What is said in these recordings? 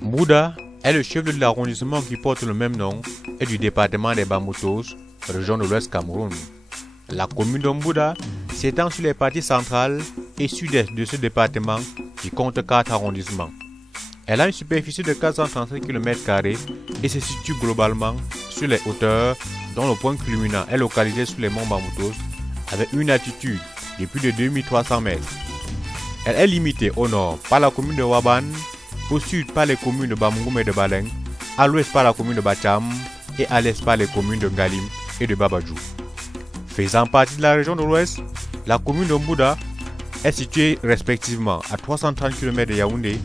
Mbouda est le chef de l'arrondissement qui porte le même nom et du département des Bamoutos, région de l'Ouest Cameroun. La commune de Mbouda s'étend sur les parties centrales et sud-est de ce département qui compte 4 arrondissements. Elle a une superficie de 437 km² et se situe globalement sur les hauteurs dont le point culminant est localisé sur les monts Bamoutos avec une altitude de plus de 2300 mètres. Elle est limitée au nord par la commune de Waban, au sud par les communes de Bamougoum et de Baleng, à l'ouest par la commune de Bacham et à l'est par les communes de Ngalim et de Babadjou. Faisant partie de la région de l'ouest, la commune de Mbouda est située respectivement à 330 km de Yaoundé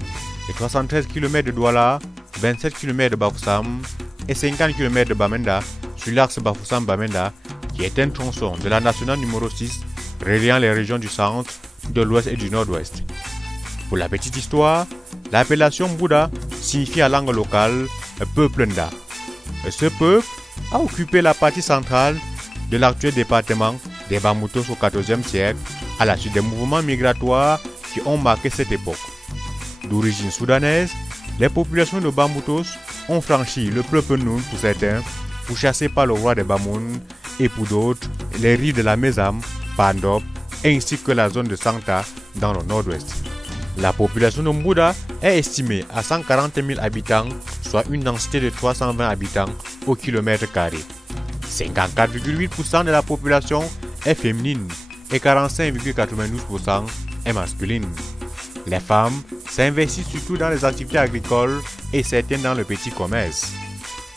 et 313 km de Douala, 27 km de Bafoussam et 50 km de Bamenda sur l'axe Bafoussam-Bamenda qui est un tronçon de la nationale numéro 6 reliant les régions du centre, de l'ouest et du nord-ouest. Pour la petite histoire, l'appellation Mbouda signifie à langue locale peuple Nda. Ce peuple a occupé la partie centrale de l'actuel département des Bamoutos au XIVe siècle à la suite des mouvements migratoires qui ont marqué cette époque. D'origine soudanaise, les populations de Bamoutos ont franchi le fleuve Noun pour certains, pour chasser par le roi des Bamoun et pour d'autres les rives de la Mézam, Pandop ainsi que la zone de Santa dans le nord-ouest. La population de Mbouda est estimée à 140 000 habitants, soit une densité de 320 habitants au kilomètre carré. 54,8% de la population est féminine et 45,92% est masculine. Les femmes s'investissent surtout dans les activités agricoles et certaines dans le petit commerce.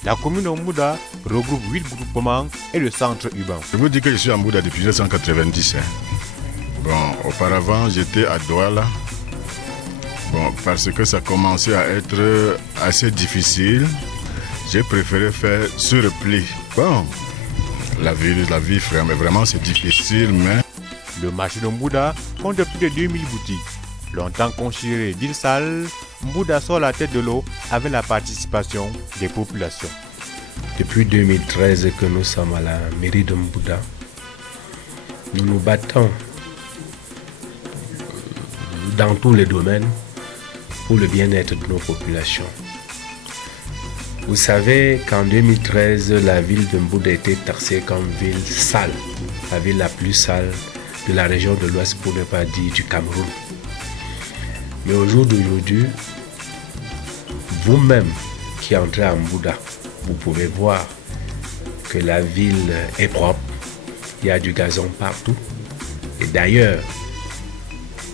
La commune de Mbouda regroupe 8 groupements et le centre urbain. Je vous dis que je suis à Mbouda depuis 1990. Bon, auparavant j'étais à Douala. Bon, parce que ça commençait à être assez difficile, j'ai préféré faire ce repli. Bon, la vie frère, mais vraiment c'est difficile, mais... Le marché de Mbouda compte plus de 2000 boutiques. Longtemps considéré ville sale, Mbouda sort la tête de l'eau avec la participation des populations. Depuis 2013 que nous sommes à la mairie de Mbouda, nous nous battons dans tous les domaines pour le bien-être de nos populations. Vous savez qu'en 2013, la ville de Mbouda a été taxée comme ville sale, la ville la plus sale de la région de l'Ouest, pour ne pas dire du Cameroun. Mais au jour d'aujourd'hui, vous-même qui entrez à Mbouda, vous pouvez voir que la ville est propre, il y a du gazon partout. Et d'ailleurs,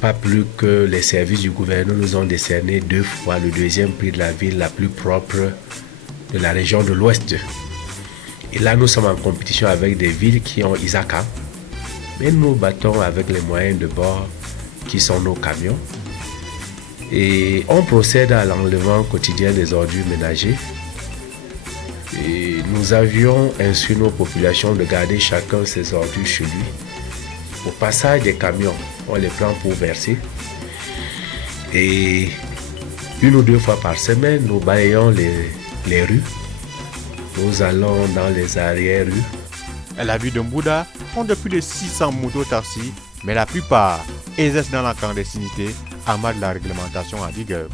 pas plus que les services du gouvernement nous ont décerné 2 fois le 2e prix de la ville la plus propre de la région de l'Ouest. Et là, nous sommes en compétition avec des villes qui ont Isaka, mais nous battons avec les moyens de bord qui sont nos camions. Et on procède à l'enlèvement quotidien des ordures ménagères. Et nous avions instruit nos populations de garder chacun ses ordures chez lui. Au passage des camions, on les prend pour verser. Et 1 ou 2 fois par semaine, nous balayons les rues. Nous allons dans les arrières-rues. La ville de Mbouda compte plus de 600 motos-taxis, mais la plupart exercent dans la clandestinité en matière de la réglementation en vigueur.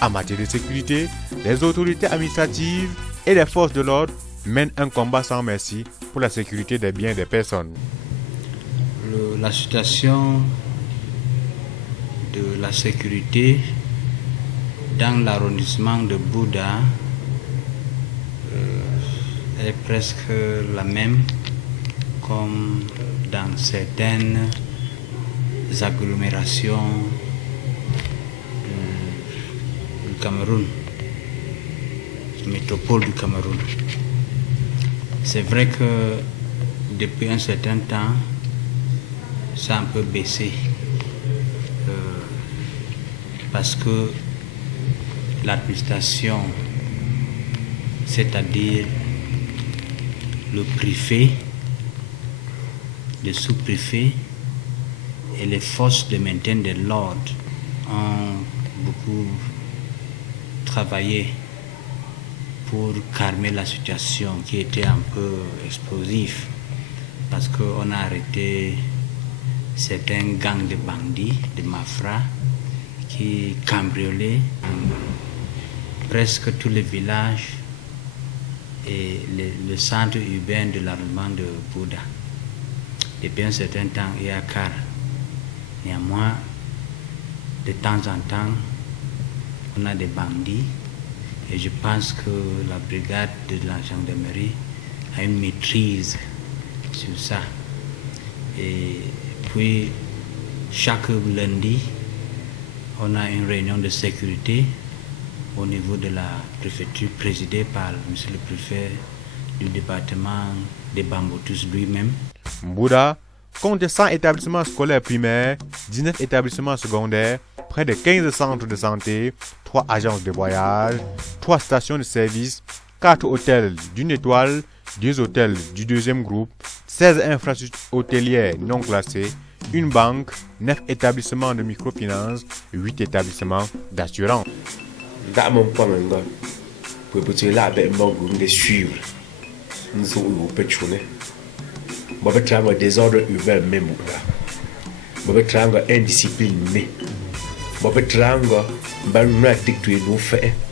En matière de sécurité, les autorités administratives et les forces de l'ordre mènent un combat sans merci pour la sécurité des biens des personnes. La situation de la sécurité dans l'arrondissement de Mbouda est presque la même comme dans certaines agglomérations du Cameroun, métropole du Cameroun. C'est vrai que depuis un certain temps, ça a un peu baissé parce que l'administration, c'est-à-dire le préfet, le sous-préfet et les forces de maintien de l'ordre ont beaucoup travaillé pour calmer la situation qui était un peu explosive, parce qu'on a arrêté certains gangs de bandits, de mafra, qui cambriolaient presque tous les villages et le centre urbain de l'arrondissement de Bouda. Depuis un certain temps, il y a car. Néanmoins, de temps en temps, on a des bandits et je pense que la brigade de la gendarmerie a une maîtrise sur ça. Et puis, chaque lundi, on a une réunion de sécurité au niveau de la préfecture présidée par M. le préfet du département des Bamboutus lui-même. Mbouda compte 100 établissements scolaires primaires, 19 établissements secondaires, près de 15 centres de santé, 3 agences de voyage, 3 stations de service, 4 hôtels d'une étoile, 2 hôtels du deuxième groupe, 16 infrastructures hôtelières non classées, une banque, 9 établissements de microfinance, 8 établissements d'assurance. Moi, je travaille désordre urbain même. Moi, je travaille indiscipliné. Moi, je travaille